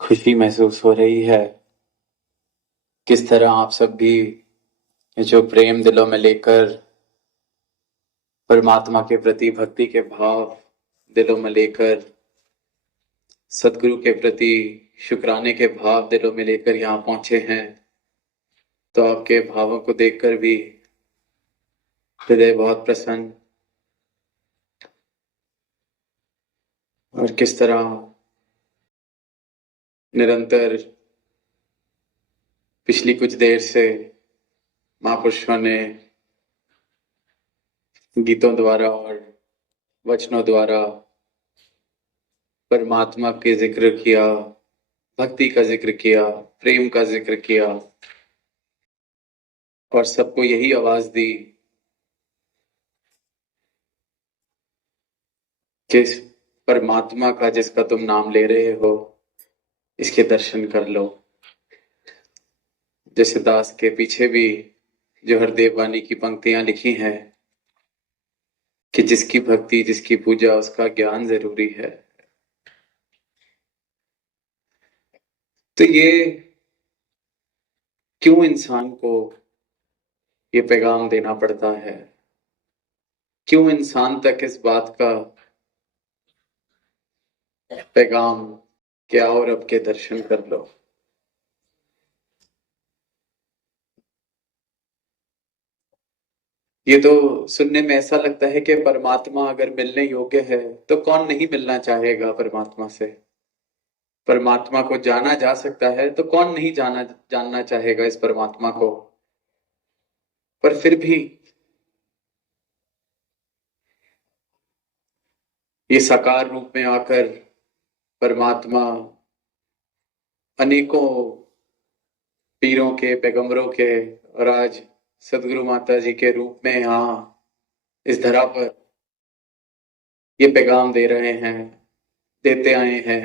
खुशी महसूस हो रही है। किस तरह आप सब भी ये जो प्रेम दिलों में लेकर, परमात्मा के प्रति भक्ति के भाव दिलों में लेकर, सदगुरु के प्रति शुक्राने के भाव दिलों में लेकर यहाँ पहुंचे हैं, तो आपके भावों को देखकर भी हृदय बहुत प्रसन्न। और किस तरह निरंतर पिछली कुछ देर से महापुरुषों ने गीतों द्वारा और वचनों द्वारा परमात्मा के जिक्र किया, भक्ति का जिक्र किया, प्रेम का जिक्र किया और सबको यही आवाज दी कि इस परमात्मा का जिसका तुम नाम ले रहे हो, इसके दर्शन कर लो। जैसे दास के पीछे भी जो हरदेव वाणी की पंक्तियां लिखी हैं कि जिसकी भक्ति, जिसकी पूजा, उसका ज्ञान जरूरी है। तो ये क्यों इंसान को ये पैगाम देना पड़ता है? क्यों इंसान तक इस बात का पैगाम कि आओ रब के दर्शन कर लो? ये तो सुनने में ऐसा लगता है कि परमात्मा अगर मिलने योग्य है तो कौन नहीं मिलना चाहेगा परमात्मा से। परमात्मा को जाना जा सकता है तो कौन नहीं जानना चाहेगा इस परमात्मा को। पर फिर भी ये साकार रूप में आकर परमात्मा अनेकों पीरों के, पैगंबरों के और आज सदगुरु माता जी के रूप में यहाँ इस धरा पर ये पैगाम दे रहे हैं, देते आए हैं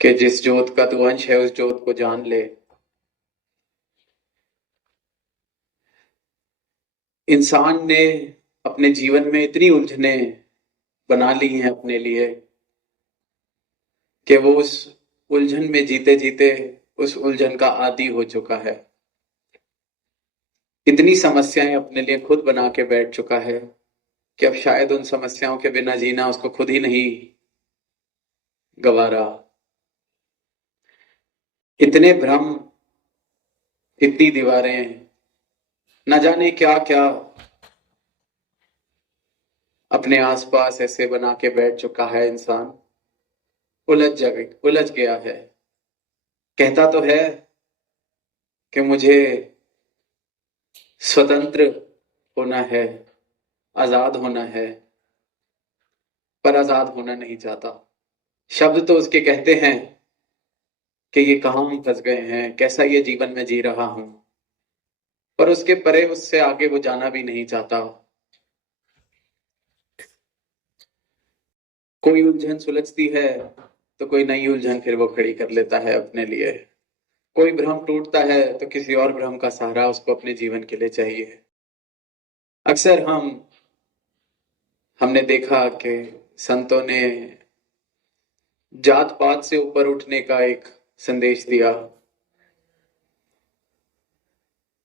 कि जिस ज्योत का तू अंश है उस ज्योत को जान ले। इंसान ने अपने जीवन में इतनी उलझने बना ली हैं अपने लिए कि वो उस उलझन में जीते जीते उस उलझन का आदी हो चुका है। इतनी समस्याएं अपने लिए खुद बना के बैठ चुका है कि अब शायद उन समस्याओं के बिना जीना उसको खुद ही नहीं गवारा। इतने भ्रम, इतनी दीवारें, न जाने क्या क्या अपने आसपास ऐसे बना के बैठ चुका है इंसान। उलझ गया है। कहता तो है कि मुझे स्वतंत्र होना है, आजाद होना है, पर आजाद होना नहीं चाहता। शब्द तो उसके कहते हैं कि ये कहां हम फंस गए हैं, कैसा ये जीवन में जी रहा हूं, पर उसके परे, उससे आगे वो जाना भी नहीं चाहता। कोई उलझन सुलझती है तो कोई नई उलझन फिर वो खड़ी कर लेता है अपने लिए। कोई भ्रम टूटता है तो किसी और भ्रम का सहारा उसको अपने जीवन के लिए चाहिए। अक्सर हमने देखा कि संतों ने जात पात से ऊपर उठने का एक संदेश दिया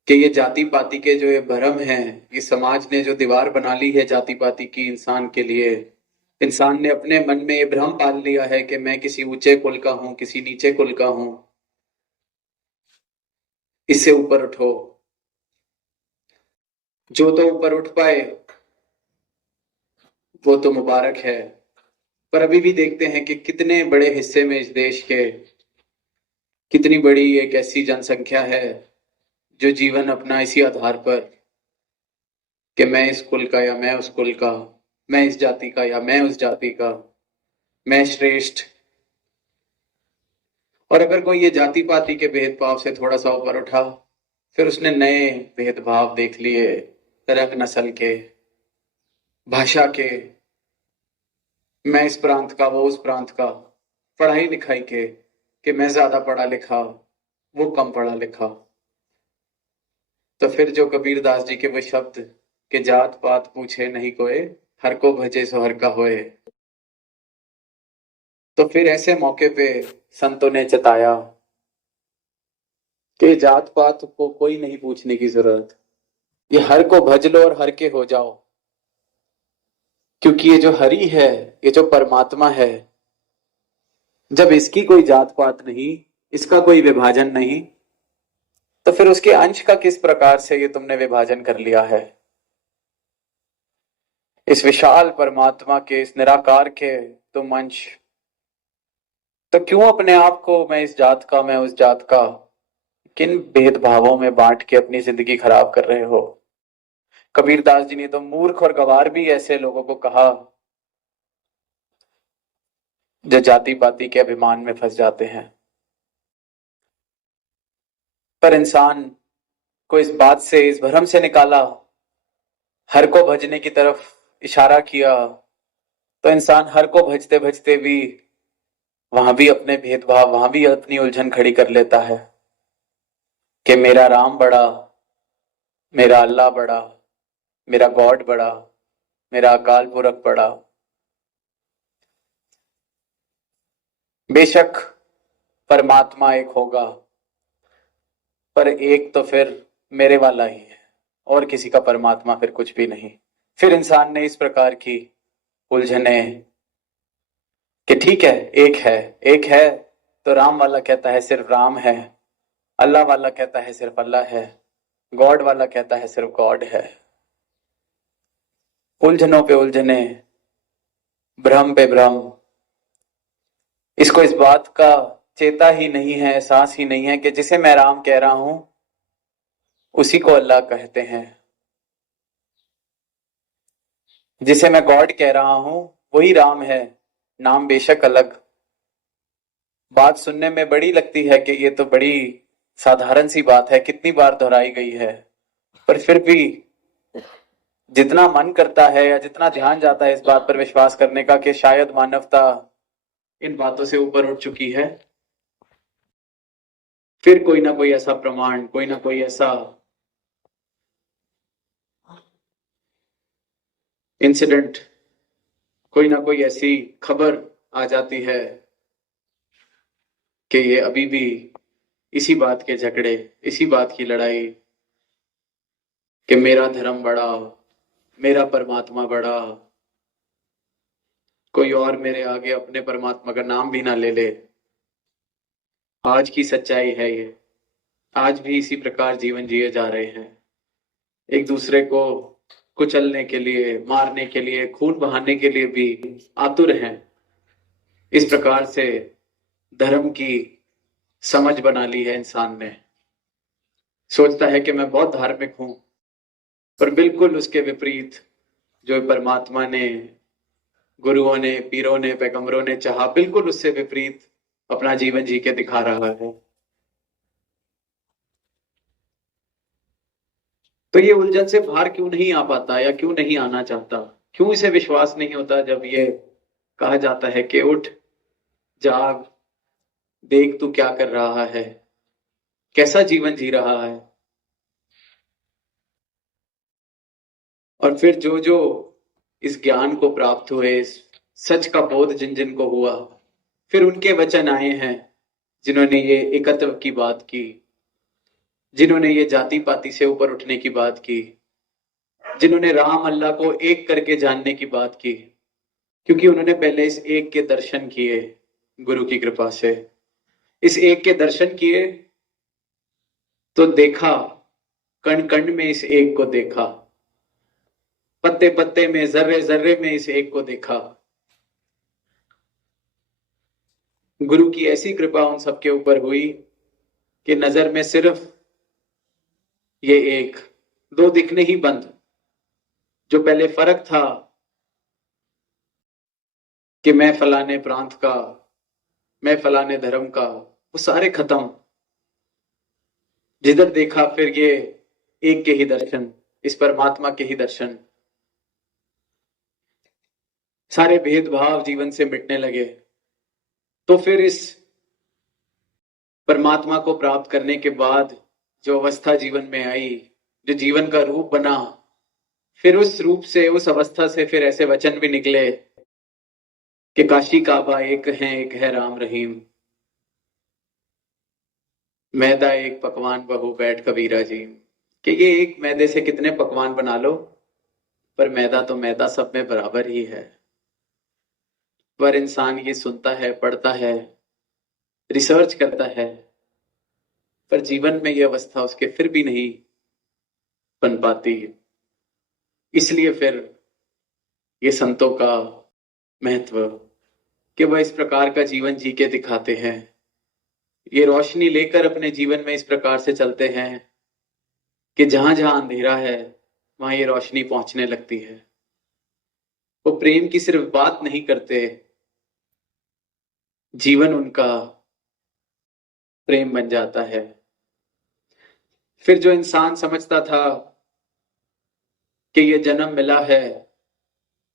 कि ये जाति पाति के जो ये भ्रम है, ये समाज ने जो दीवार बना ली है जाति पाति की इंसान के लिए, इंसान ने अपने मन में ये भ्रम पाल लिया है कि मैं किसी ऊंचे कुल का हूं, किसी नीचे कुल का हूं। इससे ऊपर उठो। जो तो ऊपर उठ पाए वो तो मुबारक है, पर अभी भी देखते हैं कि कितने बड़े हिस्से में इस देश के कितनी बड़ी एक ऐसी जनसंख्या है जो जीवन अपना इसी आधार पर कि मैं इस कुल का या मैं उस कुल का, मैं इस जाति का या मैं उस जाति का, मैं श्रेष्ठ। और अगर कोई ये जाति पाति के भेदभाव से थोड़ा सा ऊपर उठा, फिर उसने नए भेदभाव देख लिए, रंग नस्ल के, भाषा के, मैं इस प्रांत का, वो उस प्रांत का, पढ़ाई लिखाई के कि मैं ज्यादा पढ़ा लिखा, वो कम पढ़ा लिखा। तो फिर जो कबीर दास जी के वो शब्द कि जात पात पूछे नहीं कोई, हर को भजे सो हर का होए, तो फिर ऐसे मौके पे संतों ने चेताया कि जात पात को कोई नहीं पूछने की जरूरत, ये हर को भज लो और हर के हो जाओ। क्योंकि ये जो हरि है, ये जो परमात्मा है, जब इसकी कोई जात पात नहीं, इसका कोई विभाजन नहीं, तो फिर उसके अंश का किस प्रकार से ये तुमने विभाजन कर लिया है। इस विशाल परमात्मा के, इस निराकार के तुम अंश, तो क्यों अपने आप को मैं इस जात का, मैं उस जात का, किन भेदभावों में बांट के अपनी जिंदगी खराब कर रहे हो। कबीरदास जी ने तो मूर्ख और गवार भी ऐसे लोगों को कहा जो जाति पाति के अभिमान में फंस जाते हैं। पर इंसान को इस बात से, इस भ्रम से निकाला, हर को भजने की तरफ इशारा किया, तो इंसान हर को भजते भजते भी वहां भी अपने भेदभाव, वहां भी अपनी उलझन खड़ी कर लेता है कि मेरा राम बड़ा, मेरा अल्लाह बड़ा, मेरा गॉड बड़ा, मेरा अकाल पुरख बड़ा। बेशक परमात्मा एक होगा, पर एक तो फिर मेरे वाला ही है, और किसी का परमात्मा फिर कुछ भी नहीं। फिर इंसान ने इस प्रकार की उलझने कि ठीक है, एक है, तो राम वाला कहता है सिर्फ राम है, अल्लाह वाला कहता है सिर्फ अल्लाह है, गॉड वाला कहता है सिर्फ गॉड है। उलझनों पे उलझने, भ्रम पे भ्रम। इसको इस बात का चेता ही नहीं है, एहसास ही नहीं है कि जिसे मैं राम कह रहा हूं उसी को अल्लाह कहते हैं, जिसे मैं गॉड कह रहा हूं वही राम है। नाम बेशक अलग। बात सुनने में बड़ी लगती है कि ये तो बड़ी साधारण सी बात है, कितनी बार दोहराई गई है, पर फिर भी जितना मन करता है या जितना ध्यान जाता है इस बात पर विश्वास करने का कि शायद मानवता इन बातों से ऊपर उठ चुकी है, फिर कोई ना कोई ऐसा प्रमाण, कोई ना कोई ऐसा इंसिडेंट, कोई ना कोई ऐसी खबर आ जाती है कि ये अभी भी इसी बात के झगड़े, इसी बात की लड़ाई कि मेरा धर्म बड़ा, मेरा परमात्मा बड़ा, कोई और मेरे आगे अपने परमात्मा का नाम भी ना ले ले। आज की सच्चाई है ये। आज भी इसी प्रकार जीवन जिए जा रहे हैं, एक दूसरे को कुचलने के लिए, मारने के लिए, खून बहाने के लिए भी आतुर हैं। इस प्रकार से धर्म की समझ बना ली है इंसान ने। सोचता है कि मैं बहुत धार्मिक हूं, पर बिल्कुल उसके विपरीत जो परमात्मा ने, गुरुओं ने, पीरों ने, पैगंबरों ने चाहा, बिल्कुल उससे विपरीत अपना जीवन जी के दिखा रहा है। तो ये उलझन से बाहर क्यों नहीं आ पाता, या क्यों नहीं आना चाहता? क्यों इसे विश्वास नहीं होता जब ये कहा जाता है कि उठ, जाग, देख तू क्या कर रहा है, कैसा जीवन जी रहा है। और फिर जो जो इस ज्ञान को प्राप्त हुए, इस सच का बोध जिन जिन को हुआ, फिर उनके वचन आए हैं जिन्होंने ये एकत्व की बात की, जिन्होंने ये जाति पाति से ऊपर उठने की बात की, जिन्होंने राम अल्लाह को एक करके जानने की बात की, क्योंकि उन्होंने पहले इस एक के दर्शन किए गुरु की कृपा से। इस एक के दर्शन किए तो देखा, कण कण में इस एक को देखा, पत्ते पत्ते में, जर्रे जर्रे में इस एक को देखा। गुरु की ऐसी कृपा उन सबके ऊपर हुई कि नजर में सिर्फ ये एक, दो दिखने ही बंद। जो पहले फर्क था कि मैं फलाने प्रांत का, मैं फलाने धर्म का, वो सारे खत्म। जिधर देखा फिर ये एक के ही दर्शन, इस परमात्मा के ही दर्शन। सारे भेदभाव जीवन से मिटने लगे। तो फिर इस परमात्मा को प्राप्त करने के बाद जो अवस्था जीवन में आई, जो जीवन का रूप बना, फिर उस रूप से, उस अवस्था से फिर ऐसे वचन भी निकले कि काशी काबा एक है राम रहीम, मैदा एक पकवान बहु बैठ कबीरा जी। कि ये एक मैदे से कितने पकवान बना लो, पर मैदा तो मैदा सब में बराबर ही है। पर इंसान ये सुनता है, पढ़ता है, रिसर्च करता है, पर जीवन में ये अवस्था उसके फिर भी नहीं बन पाती। इसलिए फिर ये संतों का महत्व कि वह इस प्रकार का जीवन जी के दिखाते हैं। ये रोशनी लेकर अपने जीवन में इस प्रकार से चलते हैं कि जहां जहां अंधेरा है वहां ये रोशनी पहुंचने लगती है। वो प्रेम की सिर्फ बात नहीं करते, जीवन उनका प्रेम बन जाता है। फिर जो इंसान समझता था कि ये जन्म मिला है,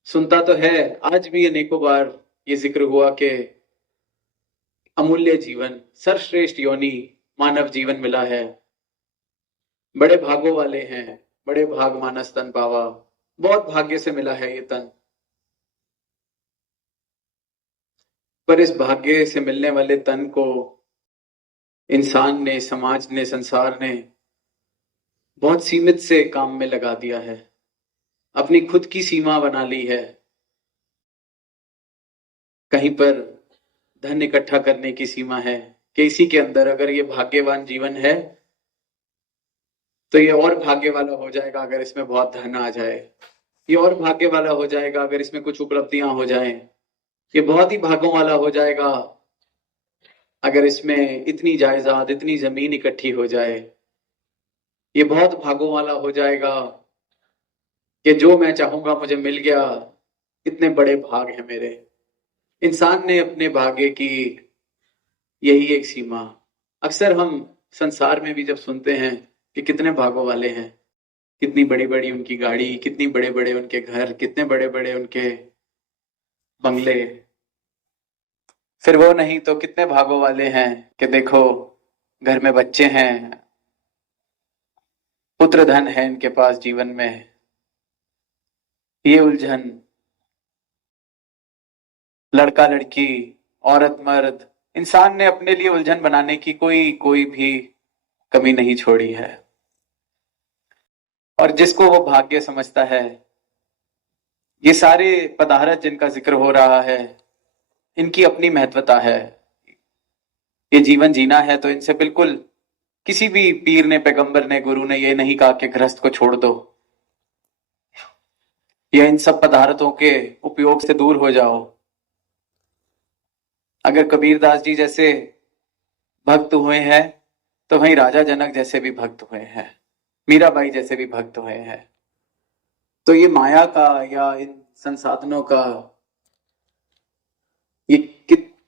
सुनता तो है, आज भी अनेकों बार ये जिक्र हुआ कि अमूल्य जीवन, सर्वश्रेष्ठ योनि मानव जीवन मिला है, बड़े भागों वाले हैं, बड़े भाग मानस तन पावा, बहुत भाग्य से मिला है ये तन। पर इस भाग्य से मिलने वाले तन को इंसान ने, समाज ने, संसार ने बहुत सीमित से काम में लगा दिया है, अपनी खुद की सीमा बना ली है। कहीं पर धन इकट्ठा करने की सीमा है कि इसी के अंदर अगर ये भाग्यवान जीवन है तो ये और भाग्य वाला हो जाएगा अगर इसमें बहुत धन आ जाए, ये और भाग्य वाला हो जाएगा अगर इसमें कुछ उपलब्धियां हो जाएं, ये बहुत ही भागों वाला हो जाएगा अगर इसमें इतनी जायदाद, इतनी जमीन इकट्ठी हो जाए, ये बहुत भागों वाला हो जाएगा कि जो मैं चाहूंगा मुझे मिल गया, इतने बड़े भाग हैं मेरे। इंसान ने अपने भाग्य की यही एक सीमा, अक्सर हम संसार में भी जब सुनते हैं कि कितने भागों वाले हैं, कितनी बड़ी बड़ी उनकी गाड़ी, कितनी बड़े बड़े उनके घर, कितने बड़े बड़े उनके बंगले, फिर वो नहीं तो कितने भागों वाले हैं कि देखो घर में बच्चे हैं, पुत्र धन है इनके पास जीवन में। ये उलझन, लड़का लड़की, औरत मर्द, इंसान ने अपने लिए उलझन बनाने की कोई भी कमी नहीं छोड़ी है। और जिसको वो भाग्य समझता है, ये सारे पदार्थ जिनका जिक्र हो रहा है, इनकी अपनी महत्वता है। ये जीवन जीना है तो इनसे बिल्कुल किसी भी पीर ने, पैगंबर ने, गुरु ने ये नहीं कहा कि गृहस्थ को छोड़ दो या इन सब पदार्थों के उपयोग से दूर हो जाओ। अगर कबीरदास जी जैसे भक्त हुए हैं तो वहीं राजा जनक जैसे भी भक्त हुए हैं, मीराबाई जैसे भी भक्त हुए हैं। तो ये माया का या इन संसाधनों का ये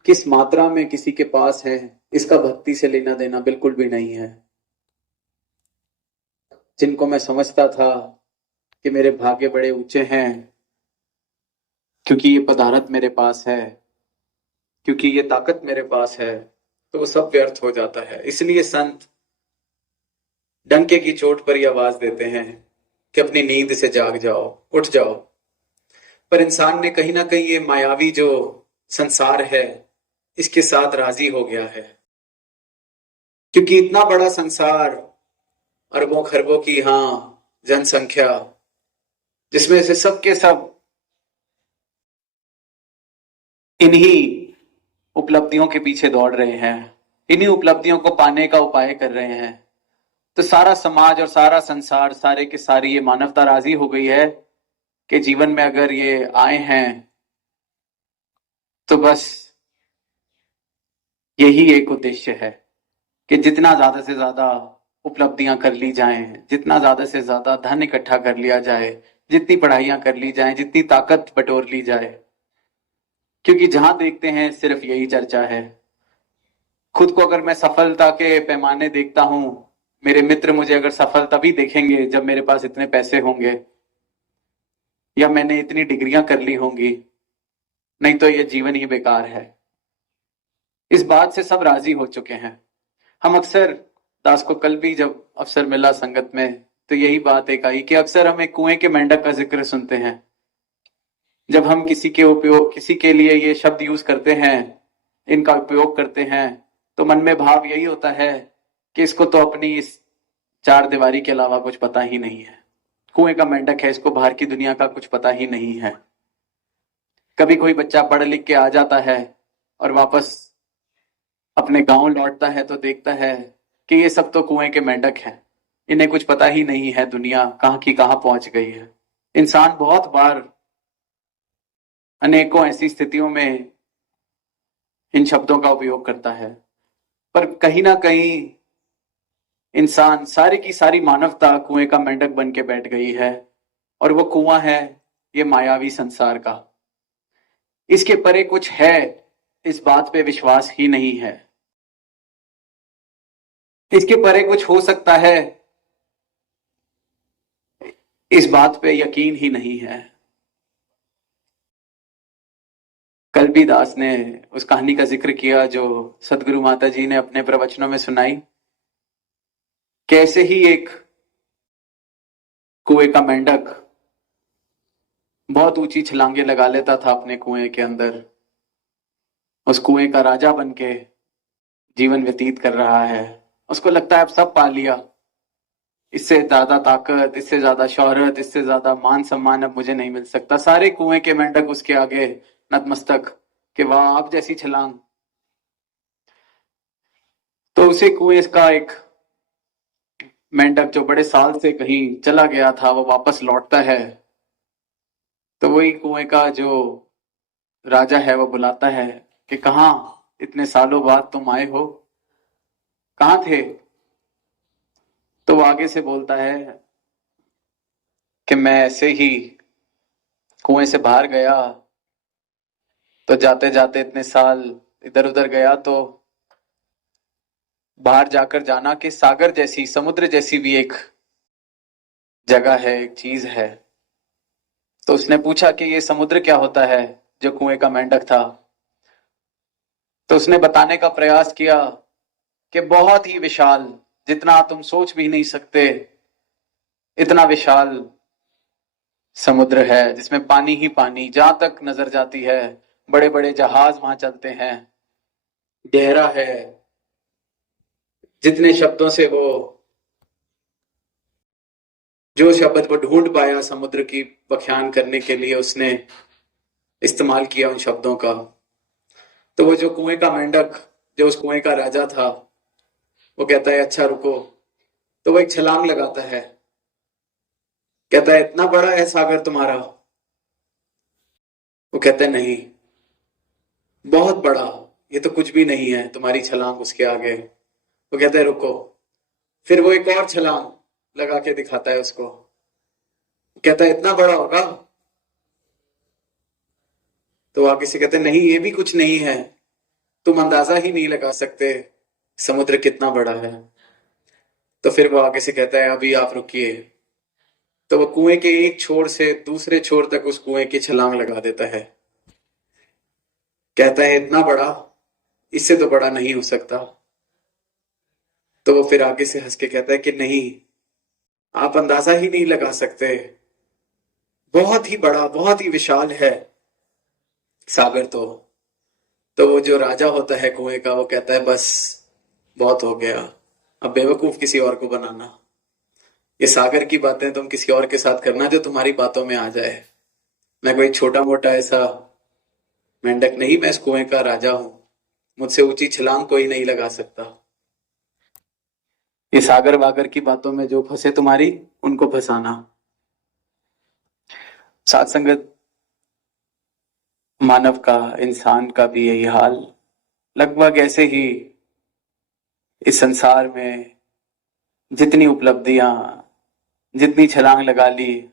किस मात्रा में किसी के पास है, इसका भक्ति से लेना देना बिल्कुल भी नहीं है। जिनको मैं समझता था कि मेरे भाग्य बड़े ऊंचे हैं क्योंकि ये पदार्थ मेरे पास है, क्योंकि ये ताकत मेरे पास है, तो वो सब व्यर्थ हो जाता है। इसलिए संत डंके की चोट पर ही आवाज देते हैं कि अपनी नींद से जाग जाओ, उठ जाओ। पर इंसान ने कहीं ना कहीं ये मायावी जो संसार है इसके साथ राजी हो गया है, क्योंकि इतना बड़ा संसार, अरबों खरबों की जनसंख्या, जिसमें से सबके सब इन्हीं उपलब्धियों के पीछे दौड़ रहे हैं, इन्हीं उपलब्धियों को पाने का उपाय कर रहे हैं। तो सारा समाज और सारा संसार, सारे के सारी ये मानवता राजी हो गई है कि जीवन में अगर ये आए हैं तो बस यही एक उद्देश्य है कि जितना ज्यादा से ज्यादा उपलब्धियां कर ली जाएं, जितना ज्यादा से ज्यादा धन इकट्ठा कर लिया जाए, जितनी पढ़ाइयां कर ली जाएं, जितनी ताकत बटोर ली जाए। क्योंकि जहां देखते हैं सिर्फ यही चर्चा है। खुद को अगर मैं सफलता के पैमाने देखता हूं, मेरे मित्र मुझे अगर सफल तभी देखेंगे जब मेरे पास इतने पैसे होंगे या मैंने इतनी डिग्रियां कर ली होंगी, नहीं तो ये जीवन ही बेकार है। इस बात से सब राजी हो चुके हैं। हम अक्सर, दास को कल भी जब अवसर मिला संगत में तो यही बात एक आई कि अक्सर हम एक कुएं के मेंढक का जिक्र सुनते हैं जब हम किसी के लिए ये शब्द यूज करते हैं, इनका उपयोग करते हैं, तो मन में भाव यही होता है कि इसको तो अपनी इस चार दीवारी के अलावा कुछ पता ही नहीं है। कुएं का मेंढक है, इसको बाहर की दुनिया का कुछ पता ही नहीं है। कभी कोई बच्चा पढ़ लिख के आ जाता है और वापस अपने गांव लौटता है तो देखता है कि ये सब तो कुएं के मेंढक हैं, इन्हें कुछ पता ही नहीं है दुनिया कहाँ की कहाँ पहुंच गई है। इंसान बहुत बार अनेकों ऐसी स्थितियों में इन शब्दों का उपयोग करता है, पर कहीं ना कहीं इंसान, सारी की सारी मानवता कुएं का मेंढक बन के बैठ गई है, और वो कुआं है ये मायावी संसार का। इसके परे कुछ है, इस बात पे विश्वास ही नहीं है। इसके परे कुछ हो सकता है, इस बात पे यकीन ही नहीं है। कलबीदास ने उस कहानी का जिक्र किया जो सदगुरु माता जी ने अपने प्रवचनों में सुनाई। कैसे ही एक कुएं का मेंढक बहुत ऊंची छलांगे लगा लेता था अपने कुएं के अंदर, उस कुएं का राजा बन के जीवन व्यतीत कर रहा है। उसको लगता है अब सब पा लिया, इससे ज्यादा ताकत, इससे ज्यादा शोहरत, इससे ज्यादा मान सम्मान अब मुझे नहीं मिल सकता। सारे कुएं के मेंढक उसके आगे नतमस्तक कि वाह आप जैसी छलांग। तो उसे कुएं का एक मेंढक जो बड़े साल से कहीं चला गया था, वो वापस लौटता है, तो वही कुएं का जो राजा है वो बुलाता है कि कहाँ इतने सालों बाद तुम आए हो, कहाँ थे। तो वो आगे से बोलता है कि मैं ऐसे ही कुएं से बाहर गया, तो जाते जाते इतने साल इधर उधर गया, तो बाहर जाकर जाना कि सागर जैसी, समुद्र जैसी भी एक जगह है, एक चीज है। तो उसने पूछा कि ये समुद्र क्या होता है, जो कुएं का मेंढक था। तो उसने बताने का प्रयास किया कि बहुत ही विशाल, जितना तुम सोच भी नहीं सकते, इतना विशाल समुद्र है जिसमें पानी ही पानी जहां तक नजर जाती है, बड़े बड़े जहाज वहां चलते हैं, गहरा है। जितने शब्दों से वो, जो शब्द वो ढूंढ पाया समुद्र की व्याख्यान करने के लिए, उसने इस्तेमाल किया उन शब्दों का। तो वो जो कुएं का मेंढक, जो उस कुएं का राजा था, वो कहता है अच्छा रुको। तो वो एक छलांग लगाता है, कहता है इतना बड़ा है सागर तुम्हारा। वो कहता है नहीं, बहुत बड़ा, ये तो कुछ भी नहीं है तुम्हारी छलांग उसके आगे। वो कहता है रुको। फिर वो एक और छलांग लगा के दिखाता है उसको, कहता है इतना बड़ा होगा। तो आगे से कहते हैं नहीं, ये भी कुछ नहीं है, तुम अंदाजा ही नहीं लगा सकते समुद्र कितना बड़ा है। तो फिर वो आगे से कहता है अभी आप रुकिए। तो वो कुएं के एक छोर से दूसरे छोर तक उस कुएं की छलांग लगा देता है, कहता है इतना बड़ा, इससे तो बड़ा नहीं हो सकता। तो वो फिर आगे से हंस के कहता है कि नहीं, आप अंदाजा ही नहीं लगा सकते, बहुत ही बड़ा, बहुत ही विशाल है सागर तो वो जो राजा होता है कुएं का, वो कहता है बस बहुत हो गया, अब बेवकूफ किसी और को बनाना। ये सागर की बातें तुम किसी और के साथ करना जो तुम्हारी बातों में आ जाए। मैं कोई छोटा मोटा ऐसा मेंढक नहीं, मैं इस कुएं का राजा हूं, मुझसे ऊंची छलांग कोई नहीं लगा सकता। ये सागर वागर की बातों में जो फंसे तुम्हारी, उनको फंसाना। सात संगत, मानव का, इंसान का भी यही हाल। लगभग ऐसे ही इस संसार में जितनी उपलब्धियां, जितनी छलांग लगा ली,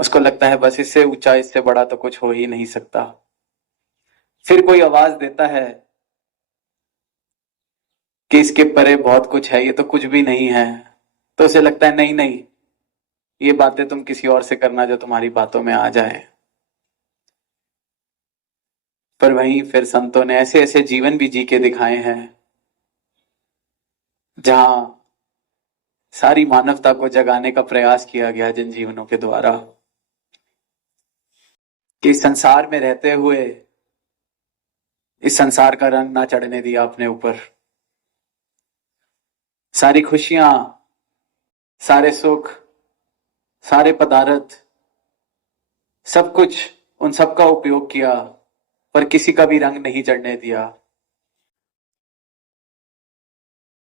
उसको लगता है बस इससे ऊंचा, इससे बड़ा तो कुछ हो ही नहीं सकता। फिर कोई आवाज देता है कि इसके परे बहुत कुछ है, ये तो कुछ भी नहीं है। तो उसे लगता है नहीं नहीं, ये बातें तुम किसी और से करना जो तुम्हारी बातों में आ जाए। पर वहीं फिर संतों ने ऐसे ऐसे जीवन भी जी के दिखाए हैं जहां सारी मानवता को जगाने का प्रयास किया गया, जिन जीवनों के द्वारा। कि इस संसार में रहते हुए इस संसार का रंग ना चढ़ने दिया अपने ऊपर। सारी खुशियां, सारे सुख, सारे पदार्थ, सब कुछ, उन सब का उपयोग किया, पर किसी का भी रंग नहीं चढ़ने दिया।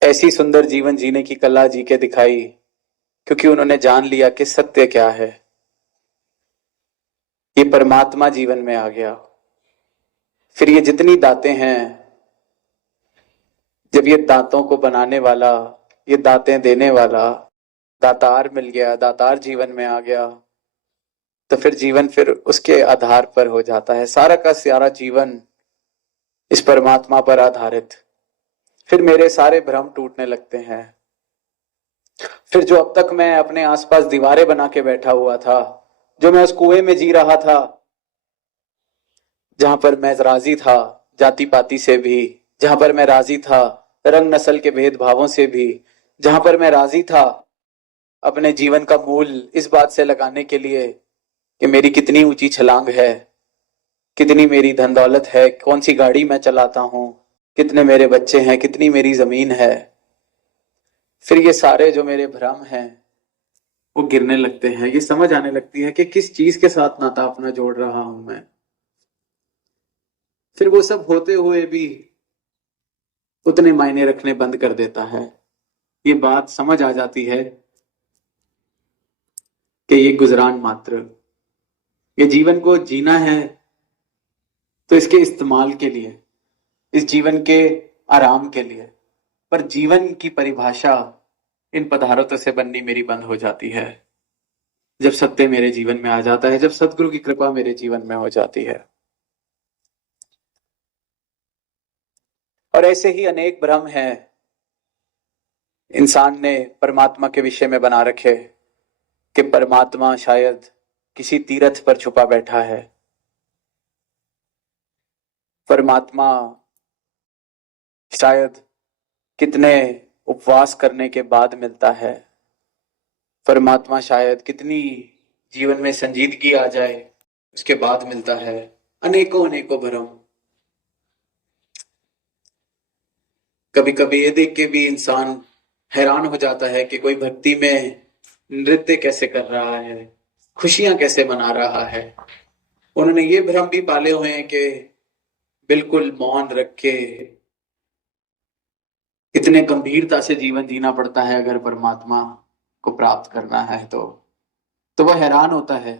ऐसी सुंदर जीवन जीने की कला जी के दिखाई, क्योंकि उन्होंने जान लिया कि सत्य क्या है। ये परमात्मा जीवन में आ गया। फिर ये जितनी दातें हैं, जब ये दांतों को बनाने वाला, ये दातें देने वाला दातार मिल गया, दातार जीवन में आ गया, तो फिर जीवन फिर उसके आधार पर हो जाता है। सारा का सारा जीवन इस परमात्मा पर आधारित। फिर मेरे सारे भ्रम टूटने लगते हैं। फिर जो अब तक मैं अपने आसपास दीवारें बना के बैठा हुआ था, जो मैं उस कुएं में जी रहा था, जहां पर मैं राजी था जाति पाति से भी, जहां पर मैं राजी था रंग नस्ल के भेदभावों से भी, जहां पर मैं राजी था अपने जीवन का मूल इस बात से लगाने के लिए कि मेरी कितनी ऊंची छलांग है, कितनी मेरी धन दौलत है, कौन सी गाड़ी मैं चलाता हूं, कितने मेरे बच्चे हैं, कितनी मेरी जमीन है। फिर ये सारे जो मेरे भ्रम हैं वो गिरने लगते हैं। ये समझ आने लगती है कि किस चीज के साथ नाता अपना जोड़ रहा हूं मैं। फिर वो सब होते हुए भी उतने मायने रखने बंद कर देता है। ये बात समझ आ जाती है कि ये गुजरान मात्र, ये जीवन को जीना है तो इसके इस्तेमाल के लिए, इस जीवन के आराम के लिए। पर जीवन की परिभाषा इन पदार्थों से बननी मेरी बंद हो जाती है जब सत्य मेरे जीवन में आ जाता है, जब सदगुरु की कृपा मेरे जीवन में हो जाती है। और ऐसे ही अनेक भ्रम हैं इंसान ने परमात्मा के विषय में बना रखे कि परमात्मा शायद किसी तीर्थ पर छुपा बैठा है, परमात्मा शायद कितने उपवास करने के बाद मिलता है, परमात्मा शायद कितनी जीवन में संजीदगी आ जाए उसके बाद मिलता है। अनेकों अनेकों भ्रम। कभी कभी ये देख के भी इंसान हैरान हो जाता है कि कोई भक्ति में नृत्य कैसे कर रहा है, खुशियां कैसे मना रहा है। उन्होंने ये भ्रम भी पाले हुए हैं कि बिल्कुल मौन रख के इतने गंभीरता से जीवन जीना पड़ता है अगर परमात्मा को प्राप्त करना है तो वह हैरान होता है।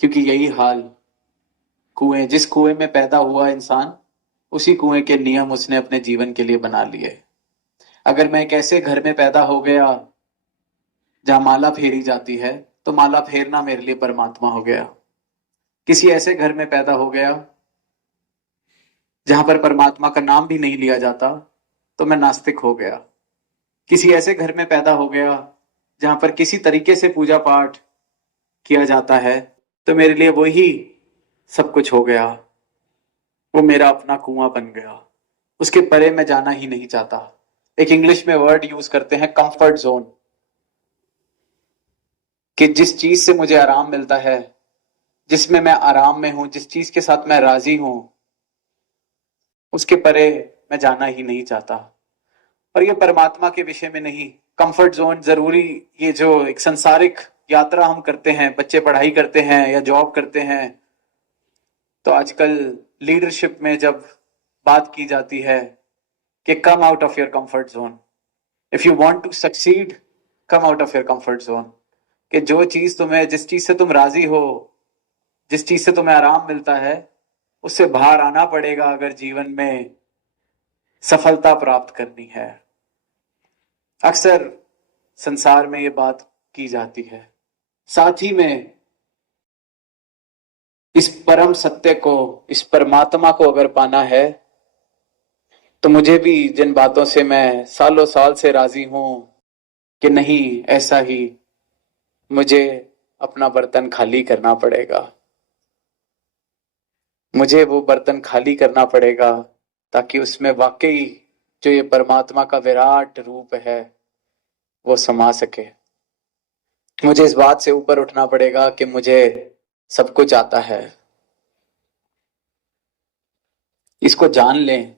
क्योंकि यही हाल कुएं, जिस कुएं में पैदा हुआ इंसान, उसी कुएं के नियम उसने अपने जीवन के लिए बना लिए। अगर मैं एक ऐसे घर में पैदा हो गया जहां माला फेरी जाती है, तो माला फेरना मेरे लिए परमात्मा हो गया। किसी ऐसे घर में पैदा हो गया जहां पर परमात्मा का नाम भी नहीं लिया जाता, तो मैं नास्तिक हो गया। किसी ऐसे घर में पैदा हो गया जहां पर किसी तरीके से पूजा पाठ किया जाता है, तो मेरे लिए वही सब कुछ हो गया। वो मेरा अपना कुआं बन गया, उसके परे मैं जाना ही नहीं चाहता। एक इंग्लिश में वर्ड यूज करते हैं कंफर्ट जोन, कि जिस चीज से मुझे आराम मिलता है, जिसमें मैं आराम में हूं, जिस चीज के साथ मैं राजी हूं, उसके परे मैं जाना ही नहीं चाहता। और ये परमात्मा के विषय में नहीं। कंफर्ट जोन जरूरी, ये जो एक संसारिक यात्रा हम करते हैं, बच्चे पढ़ाई करते हैं या जॉब करते हैं, तो आजकल लीडरशिप में जब बात की जाती है कि come out of your comfort zone, if you want to succeed come out of your comfort zone, कि जो चीज तुम्हें, जिस चीज से तुम राजी हो, जिस चीज से तुम्हें आराम मिलता है, उससे बाहर आना पड़ेगा अगर जीवन में सफलता प्राप्त करनी है। अक्सर संसार में ये बात की जाती है। साथ ही में इस परम सत्य को, इस परमात्मा को अगर पाना है, तो मुझे भी जिन बातों से मैं सालों साल से राजी हूं कि नहीं, ऐसा ही मुझे अपना बर्तन खाली करना पड़ेगा। मुझे वो बर्तन खाली करना पड़ेगा ताकि उसमें वाकई जो ये परमात्मा का विराट रूप है वो समा सके। मुझे इस बात से ऊपर उठना पड़ेगा कि मुझे सब कुछ आता है, इसको जान लें